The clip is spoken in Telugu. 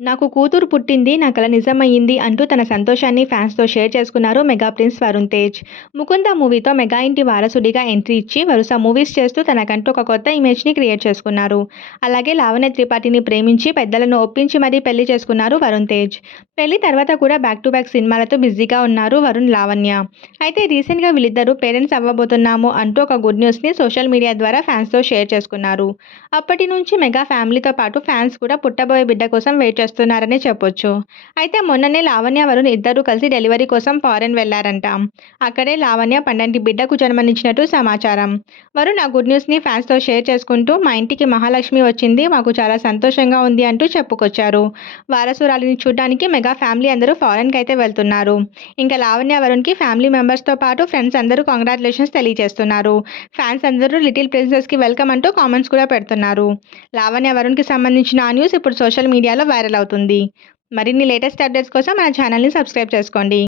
నాకు కూతురు పుట్టింది నా కల నిజమయ్యింది అంటూ తన సంతోషాన్ని ఫ్యాన్స్తో షేర్ చేసుకున్నారు మెగా ప్రిన్స్ వరుణ్ తేజ్. ముకుంద మూవీతో మెగా ఇంటి వారసుడిగా ఎంట్రీ ఇచ్చి వరుస మూవీస్ చేస్తూ తనకంటూ ఒక కొత్త ఇమేజ్ని క్రియేట్ చేసుకున్నారు. అలాగే లావణ్య త్రిపాఠిని ప్రేమించి పెద్దలను ఒప్పించి మరీ పెళ్ళి చేసుకున్నారు వరుణ్ తేజ్. పెళ్ళి తర్వాత కూడా బ్యాక్ టు బ్యాక్ సినిమాలతో బిజీగా ఉన్నారు వరుణ్ లావణ్య. అయితే రీసెంట్గా వీళ్ళిద్దరూ పేరెంట్స్ అవ్వబోతున్నాము అంటూ ఒక గుడ్ న్యూస్ని సోషల్ మీడియా ద్వారా ఫ్యాన్స్తో షేర్ చేసుకున్నారు. అప్పటి నుంచి మెగా ఫ్యామిలీతో పాటు ఫ్యాన్స్ కూడా పుట్టబోయే బిడ్డ కోసం వెయిట్ చేస్తున్నారని చెప్పొచ్చు. అయితే మొన్ననే లావణ్య వరుణ్ ఇద్దరూ కలిసి డెలివరీ కోసం ఫారెన్ వెళ్ళారంట. అక్కడే లావణ్య పండంటి బిడ్డకు జన్మనిచ్చినట్టు సమాచారం. వరుణ్ ఆ గుడ్ న్యూస్ని ఫ్యాన్స్తో షేర్ చేసుకుంటూ మా ఇంటికి మహాలక్ష్మి వచ్చింది మాకు చాలా సంతోషంగా ఉంది అంటూ చెప్పుకొచ్చారు. వారసురాలిని చూడడానికి మెగా ఫ్యామిలీ అందరూ ఫారెన్కి అయితే వెళ్తున్నారు. ఇంకా లావణ్య వరుణ్కి ఫ్యామిలీ మెంబర్స్తో పాటు ఫ్రెండ్స్ అందరూ కాంగ్రాచులేషన్స్ తెలియజేస్తున్నారు. ఫ్యాన్స్ అందరూ లిటిల్ ప్రిన్సెస్కి వెల్కమ్ అంటూ కామెంట్స్ కూడా పెడుతున్నారు. లావణ్య వరుణ్కి సంబంధించిన ఆ న్యూస్ ఇప్పుడు సోషల్ మీడియాలో వైరల్ అవుతుంది. మరిన్ని లేటెస్ట్ అప్డేట్స్ కోసం మన ఛానల్ని సబ్స్క్రైబ్ చేసుకోండి.